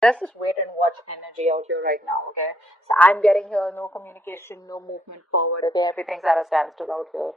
There's this wait and watch energy out here right now, okay? So I'm getting here, no communication, no movement forward, okay? Everything's at a standstill out here.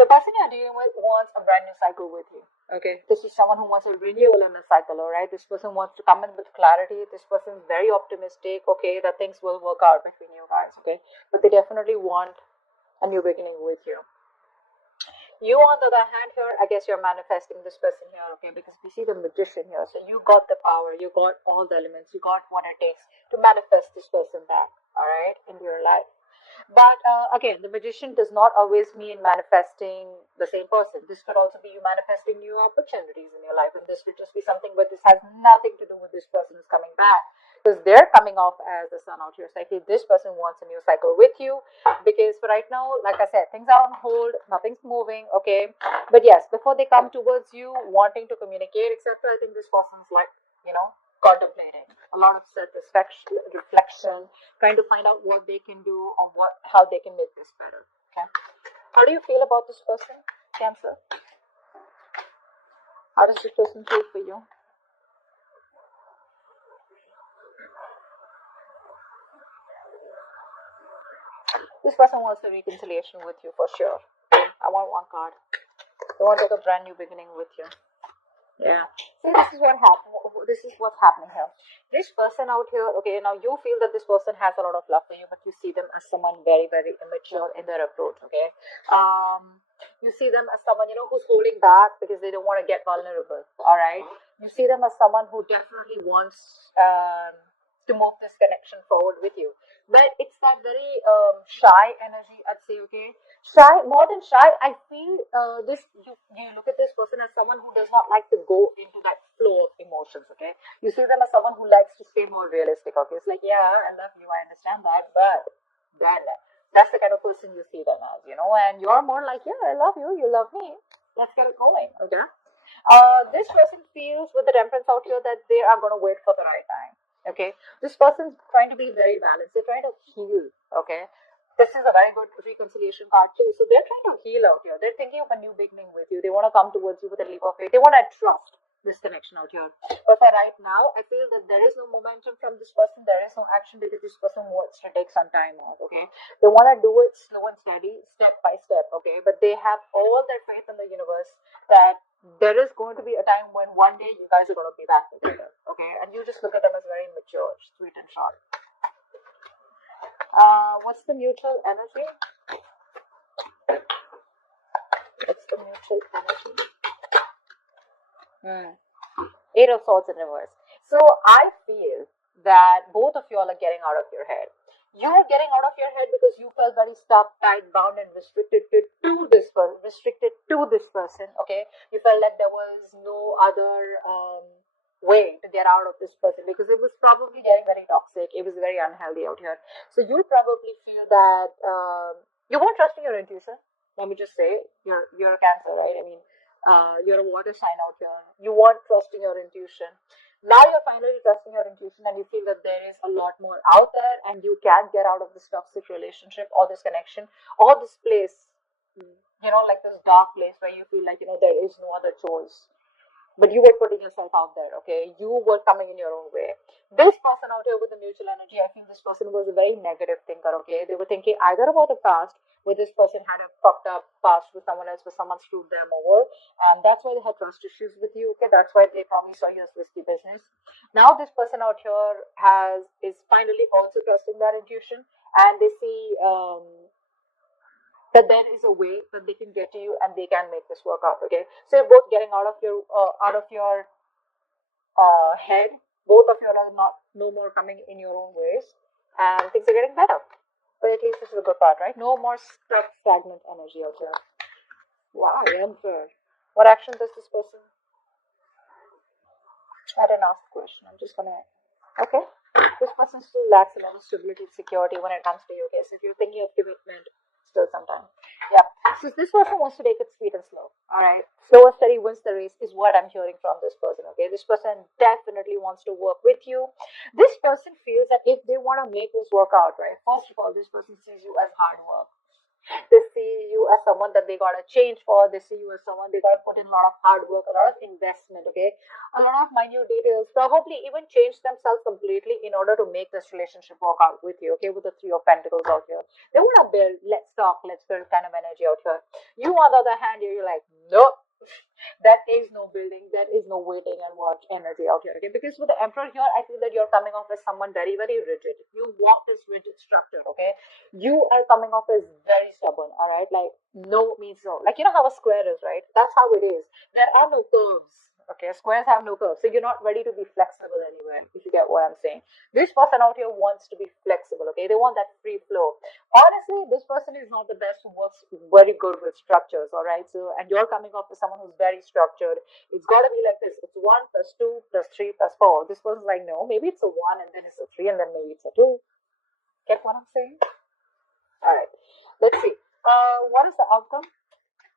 The person you're dealing with wants a brand new cycle with you. Okay, this is someone who wants a renewal in a cycle, all right? This person wants to come in with clarity. This person is very optimistic, okay, that things will work out between you guys, okay? But they definitely want a new beginning with you. You, on the other hand, here, I guess you're manifesting this person here, okay? Because we see the magician here. So you got the power, you got all the elements, you got what it takes to manifest this person back, all right, into your life. But again, the magician does not always mean manifesting the same person. This could also be you manifesting new opportunities in your life, and this could just be something where this has nothing to do with this person who's coming back, because they're coming off as the sun out here. So this person wants a new cycle with you, because for right now, like I said, things are on hold, nothing's moving, okay. But yes, before they come towards you, wanting to communicate, etc., I think this person's like, contemplating a lot of self-reflection, reflection, trying to find out what they can do or how they can make this better. Okay. How do you feel about this person, Cancer? How does this person feel for you? This person wants a reconciliation with you for sure. I want one card. They want like a brand new beginning with you. Yeah. See, this is what happened. This is what's happening here. This person out here, okay, now you feel that this person has a lot of love for you, but you see them as someone very, very immature in their approach, okay? You see them as someone, who's holding back because they don't want to get vulnerable, all right? You see them as someone who definitely wants to move this connection forward with you. But it's that very shy energy, I'd say, okay? Shy, more than shy, I feel you look at this person as someone who does not like to go into that flow of emotions, okay? You see them as someone who likes to stay more realistic, okay? It's like, yeah, I love you, I understand that, but then that's the kind of person you see them as, and you're more like, yeah, I love you, you love me, let's get it going, okay? This person feels with the temperance out here that they are going to wait for the right time, okay? This person's trying to be very balanced, they're trying to heal, okay? This is a very good reconciliation card too. So they're trying to heal out here. They're thinking of a new beginning with you. They want to come towards you with a leap of faith. They want to trust this connection out here. But for right now, I feel that there is no momentum from this person. There is no action because this person wants to take some time off. Okay, they want to do it slow and steady, step by step. Okay, but they have all their faith in the universe that there is going to be a time when one day you guys are going to be back together. Okay, and you just look at them as very mature, sweet, and short. What's the mutual energy? What's the mutual energy? Eight of Swords in reverse. So I feel that both of you all are getting out of your head. You are getting out of your head because you felt very stuck, tied, bound, and restricted to this person. Okay, you felt like there was no other way to get out of this person because it was probably getting very toxic. It was very unhealthy out here. So you probably feel that you weren't trusting your intuition. Let me just say, you're a Cancer, right? I mean, you're a water sign out here. You weren't trusting your intuition. Now you're finally trusting your intuition and you feel that there is a lot more out there and you can get out of this toxic relationship or this connection or this place, like this dark place where you feel like, there is no other choice. But you were putting yourself out there, okay? You were coming in your own way. This person out here with the mutual energy, I think this person was a very negative thinker, okay? They were thinking either about the past, where this person had a fucked up past with someone else, where someone screwed them over, and that's why they had trust issues with you, okay? That's why they probably saw you as risky business. Now this person out here is finally also trusting their intuition, and they see that there is a way that they can get to you and they can make this work out. Okay, so you're both getting out of your head. Both of you are not no more coming in your own ways, and things are getting better. But at least this is a good part, right? No more stuck, stagnant energy out there. Wow, Emperor. What action does this person? I didn't ask the question. I'm just gonna. Okay. This person still lacks a lot of stability and security when it comes to you. Okay, so if you're thinking of commitment, still sometime. Yeah. So this person wants to take it sweet and slow. All right. Slow and steady wins the race is what I'm hearing from this person. Okay. This person definitely wants to work with you. This person feels that if they want to make this work out, right? First of all, this person sees you as hard work. They see you as someone that they gotta change for. They see you as someone they gotta put in a lot of hard work, a lot of investment, okay? A lot of minute details, probably even change themselves completely in order to make this relationship work out with you, okay? With the Three of Pentacles out here. They wanna build, let's talk, let's build kind of energy out here. You, on the other hand, you're like, nope. That is no building, that is no waiting and watch energy out here, okay? Because with the Emperor here, I feel that you're coming off as someone very, very rigid. You want this rigid structure, okay? You are coming off as very stubborn, all right? Like, no means no. Like, you know how a square is, right? That's how it is. There are no curves, okay? Squares have no curves. So you're not ready to be flexible anywhere, if you get what I'm saying. This person out here wants to be flexible, okay? They want that free flow. Honestly, this person is not the best who works very good with structures, all right? So, and you're coming off as someone who's very structured. It's got to be like this. It's 1 plus 2 plus 3 plus 4. This person's like, no, maybe it's a 1 and then it's a 3 and then maybe it's a 2. Get what I'm saying? All right. Let's see. What is the outcome?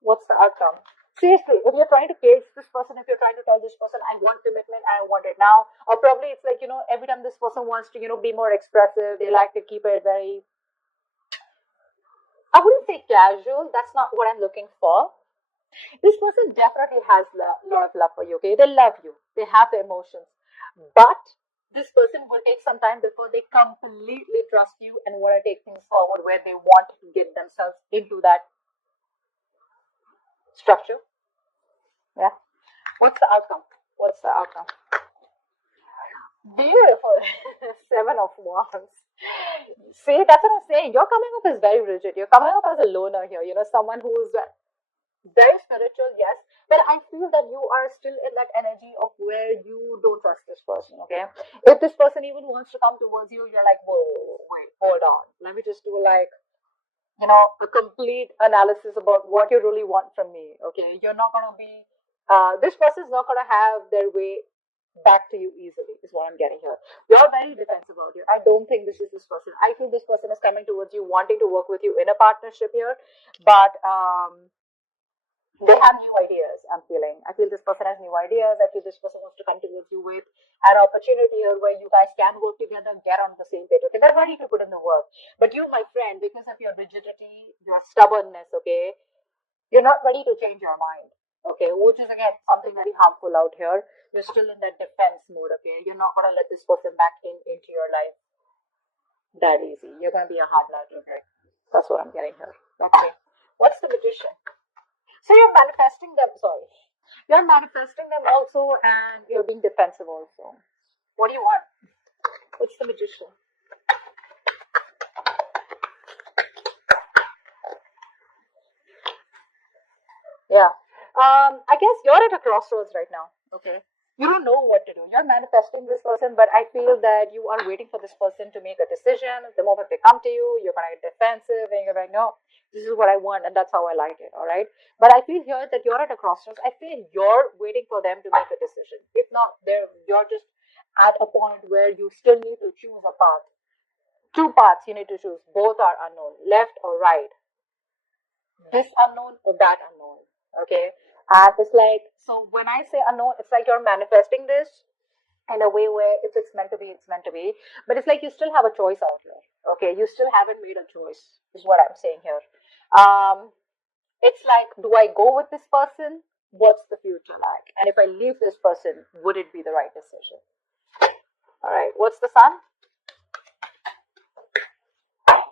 What's the outcome? Seriously, if you're trying to cage this person, if you're trying to tell this person, I want commitment, I want it now, or probably it's like, every time this person wants to, be more expressive, they like to keep it very, I wouldn't say casual, that's not what I'm looking for. This person definitely has a lot of love for you, okay? They love you, they have the emotions, but this person will take some time before they completely trust you and want to take things forward where they want to get themselves into that structure. Yeah. What's the outcome? What's the outcome? Beautiful. 7 of Wands. See, that's what I'm saying. You're coming up as very rigid. You're coming up as a loner here. Someone who's very spiritual, yes. But I feel that you are still in that energy of where you don't trust this person, okay? If this person even wants to come towards you, you're like, whoa, wait, hold on. Let me just do like, a complete analysis about what you really want from me, okay? You're not going to be, this person's not going to have their way back to you easily, is what I'm getting here. You're very defensive out here. I don't think this is this person. I feel this person is coming towards you, wanting to work with you in a partnership here, but they have new ideas, I'm feeling. I feel this person has new ideas. I feel this person wants to come towards you with an opportunity here where you guys can work together, get on the same page. Okay, they're ready to put in the work. But you, my friend, because of your rigidity, your stubbornness, okay, you're not ready to change your mind. Okay, which is again something very harmful out here. You're still in that defense mode, okay? You're not gonna let this person back into your life that easy. You're gonna be a hard nut, okay? That's what I'm getting here. Okay. What's the Magician? So you're manifesting them, sorry. You're manifesting them also and you're being defensive also. What do you want? What's the Magician? Yeah. I guess you're at a crossroads right now. Okay. You don't know what to do. You're manifesting this person, but I feel that you are waiting for this person to make a decision. The moment they come to you, you're gonna get defensive and you're like, no, this is what I want and that's how I like it. All right. But I feel here that you're at a crossroads. I feel you're waiting for them to make a decision. If not, you're just at a point where you still need to choose a path. 2 paths you need to choose. Both are unknown, left or right. This unknown or that unknown. Okay. And it's like, so when I say unknown, it's like you're manifesting this in a way where if it's meant to be, it's meant to be. But it's like you still have a choice out there. Okay. You still haven't made a choice, is what I'm saying here. It's like, do I go with this person? What's the future like? And if I leave this person, would it be the right decision? All right. What's the Sun?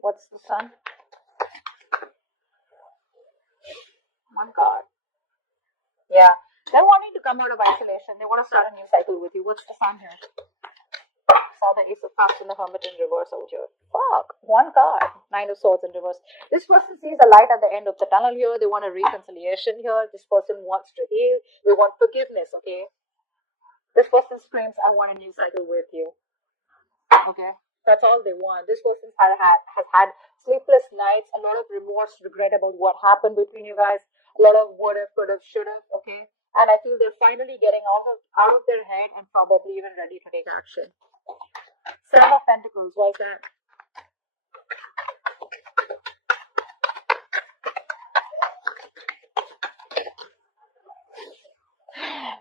What's the Sun? One card. Yeah. They're wanting to come out of isolation. They want to start a new cycle with you. What's the Sun here? Saw the Ace of Cups in the Hermit in reverse out here. Fuck. One card. 9 of Swords in reverse. This person sees a light at the end of the tunnel here. They want a reconciliation here. This person wants to heal. They want forgiveness, okay? This person screams, I want a new cycle with you. Okay? That's all they want. This person has had sleepless nights, a lot of remorse, regret about what happened between you guys, a lot of would have, could have, should have, okay? And I feel they're finally getting out of their head and probably even ready to take action. 7 of Pentacles, why is that?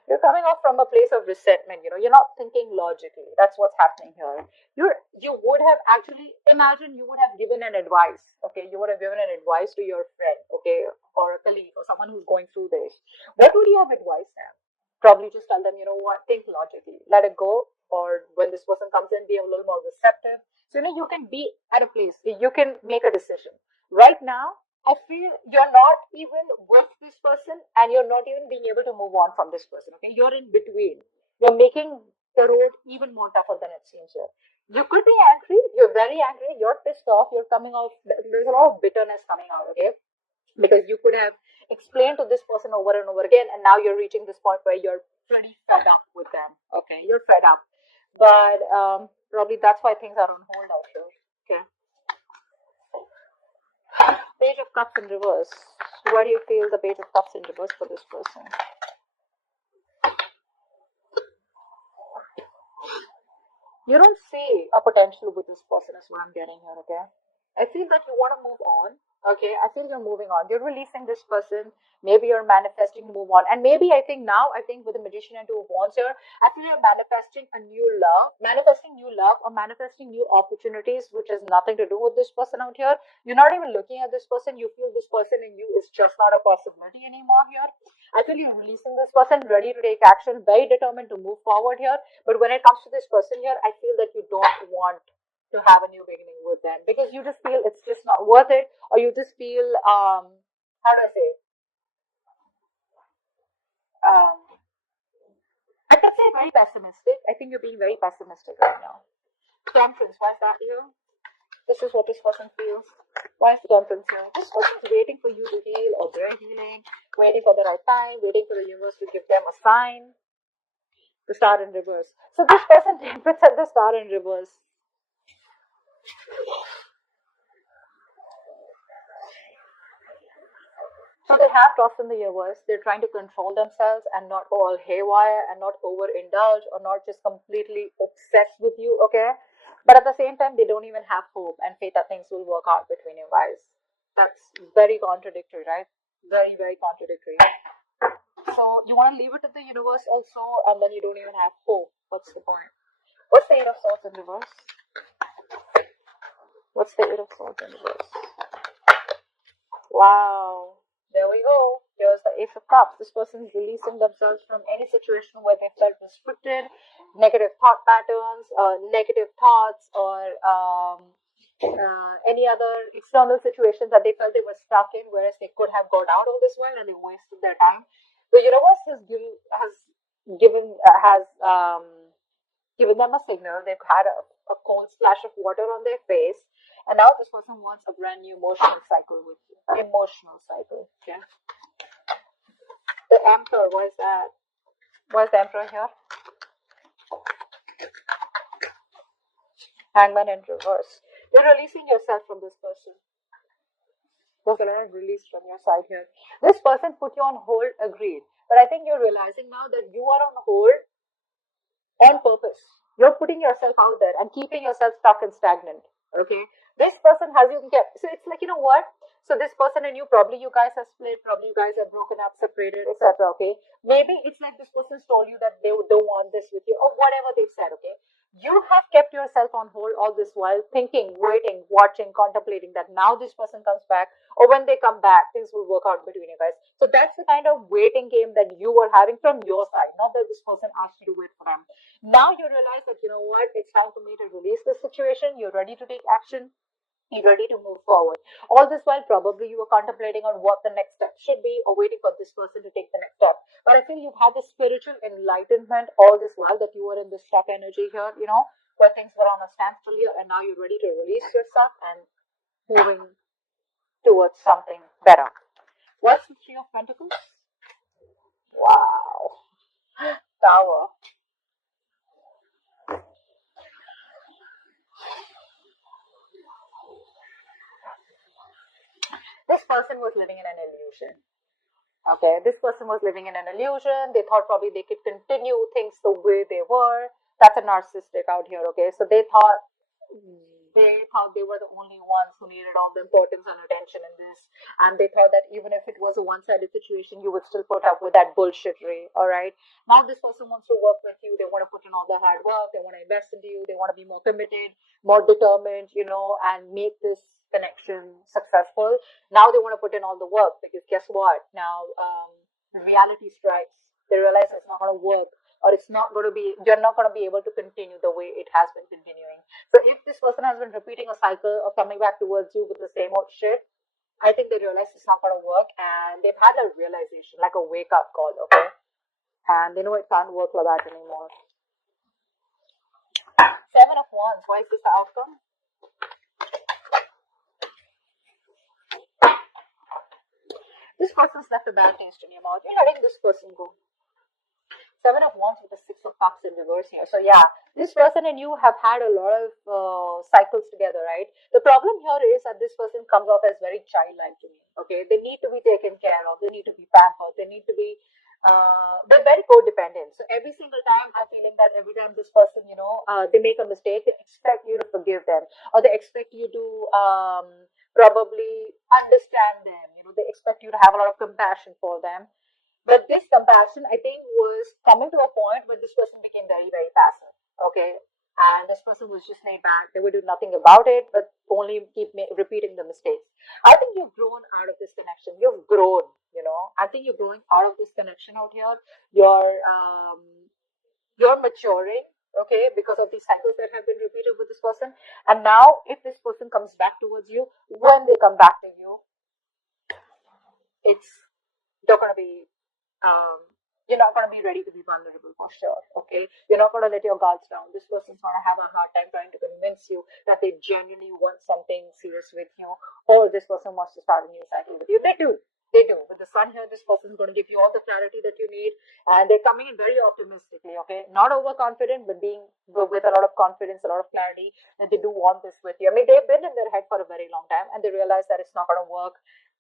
You're coming off from a place of resentment. You're not thinking logically. That's what's happening here. You would have actually, imagine you would have given an advice. Okay, you would have given an advice to your friend, okay, or a colleague or someone who's going through this. What would you have advised them? Probably just tell them, what, think logically, let it go. Or when this person comes in, be a little more receptive. So you can be at a place where you can make a decision. Right now, I feel you're not even with this person and you're not even being able to move on from this person. Okay, you're in between. You're making the road even more tougher than it seems here. You could be angry. You're very angry. You're pissed off. You're coming off. There's a lot of bitterness coming out. Okay, because you could have explained to this person over and over again, and now you're reaching this point where you're pretty fed up with them. Okay, you're fed up, but probably that's why things are on hold out here. Okay. Page of Cups in reverse. What do you feel the Page of Cups in reverse for this person? You don't see a potential with this person is what I'm getting here, okay? I feel that you want to move on, okay? I feel you're moving on. You're releasing this person. Maybe you're manifesting to move on. And maybe I think with the Magician and Two of Wands here, I feel you're manifesting a new love, or manifesting new opportunities, which has nothing to do with this person out here. You're not even looking at this person. You feel this person in you is just not a possibility anymore here. I feel you're releasing this person, ready to take action, very determined to move forward here. But when it comes to this person here, I feel that you don't want to have a new beginning with them because you just feel it's just not worth it, or you just feel how do I say? Um, I could say very pessimistic. I think you're being very pessimistic right now. Temperance, why is that you? This is what this person feels. Why is the temperance here? This person is waiting for you to heal, or they're healing, waiting for the right time, waiting for the universe to give them a sign. The Star in reverse. So this person temperance at the Star in reverse. So they have trust in the universe. They're trying to control themselves and not go all haywire and not overindulge or not just completely obsessed with you, okay? But at the same time, they don't even have hope and faith that things will work out between you guys. That's very contradictory, right? Very, very contradictory. So you want to leave it to the universe also, and then you don't even have hope. What's the point? What's the Eight of Swords in reverse? What's the Eight of Swords in reverse? Wow. There we go. Here's the Ace of Cups. This person is releasing themselves from any situation where they felt restricted, negative thought patterns, negative thoughts, or any other external situations that they felt they were stuck in, whereas they could have got out of this world and they wasted their time. The universe has given them a signal. They've had a cold splash of water on their face, and now this person wants a brand new emotional cycle with you. Emotional cycle. Okay. The Emperor. What is that? What is the Emperor here? Hangman in reverse. You're releasing yourself from this person. There's a lot of release from your side here. This person put you on hold, agreed. But I think you're realizing now that you are on hold on purpose. You're putting yourself out there and keeping yourself stuck and stagnant. Okay? This person has you kept. So it's like, you know what? So this person and you, probably you guys have split, probably you guys have broken up, separated, etc. Okay? Maybe it's like this person's told you that they don't want this with you, or whatever they've said, okay? You have kept yourself on hold all this while, thinking, waiting, watching, contemplating that now this person comes back, or when they come back, things will work out between you guys. So that's the kind of waiting game that you were having from your side, not that this person asked you to wait for them. Now you realize that, you know what, it's time for me to release this situation. You're ready to take action. You're ready to move forward. All this while, probably you were contemplating on what the next step should be, or waiting for this person to take the next step. But I feel you've had this spiritual enlightenment all this while, that you were in this stuck energy here, where things were on a standstill here, and now you're ready to release yourself and moving towards something better. What's the Three of Pentacles? Wow. Tower. This person was living in an illusion. Okay, this person was living in an illusion. They thought probably they could continue things the way they were. That's a narcissistic out here. Okay, so they thought they thought they were the only ones who needed all the importance and attention in this. And they thought that even if it was a one-sided situation, you would still put up with that bullshittery. All right. Now this person wants to work with you. They want to put in all the hard work. They want to invest into you. They want to be more committed, more determined, and make this connection successful. Now they want to put in all the work because guess what? Now reality strikes. They realize it's not going to work, or you're not going to be able to continue the way it has been continuing. So if this person has been repeating a cycle of coming back towards you with the same old shit, I think they realize it's not going to work, and they've had a realization, like a wake up call, okay? And they know it can't work like that anymore. Seven of Wands, why is this the outcome? This person's left a bad taste in your mouth. You're letting this person go. Seven of Wands with the Six of Cups in reverse here. So yeah, this person and you have had a lot of cycles together, right? The problem here is that this person comes off as very childlike to me. Okay, they need to be taken care of. They need to be pampered. They need to be. They're very codependent. So every single time I'm feeling that every time this person, they make a mistake, they expect you to forgive them, or they expect you to probably understand them. They expect you to have a lot of compassion for them. But this compassion, I think, was coming to a point where this person became very, very passive. Okay. And this person was just laid back. They would do nothing about it, but only keep repeating the mistakes. I think you've grown out of this connection. You've grown, I think you're growing out of this connection out here. You're maturing, okay, because of these cycles that have been repeated with this person. And now, if this person comes back towards you, when they come back to you, they're going to be you're not going to be ready to be vulnerable for sure, okay? You're not going to let your guards down. This person's going to have a hard time trying to convince you that they genuinely want something serious with you, or this person wants to start a new cycle with you. They do. With the sun here, this person's going to give you all the clarity that you need, and they're coming in very optimistically, okay? Not overconfident, but being with a lot of confidence, a lot of clarity, that they do want this with you. I mean, they've been in their head for a very long time, and they realize that it's not going to work.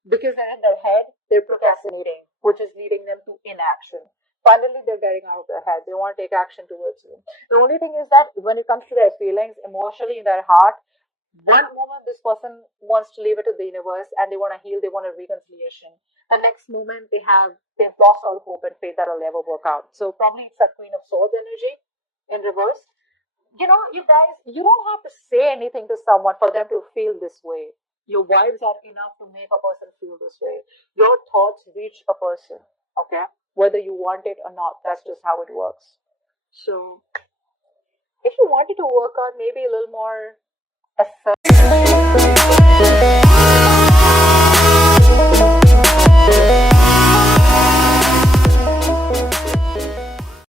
Because they're in their head, they're procrastinating, which is leading them to inaction. Finally, they're getting out of their head. They want to take action towards you. The only thing is that when it comes to their feelings, emotionally in their heart, one moment this person wants to leave it to the universe and they want to heal, they want a reconciliation. The next moment they've lost all hope and faith that it'll never work out. So probably it's that Queen of Swords energy in reverse. You guys, you don't have to say anything to someone for them to feel this way. Your vibes are enough to make a person feel this way. Your thoughts reach a person, okay? Whether you want it or not, that's just how it works. So, if you wanted to work out maybe a little more assertive,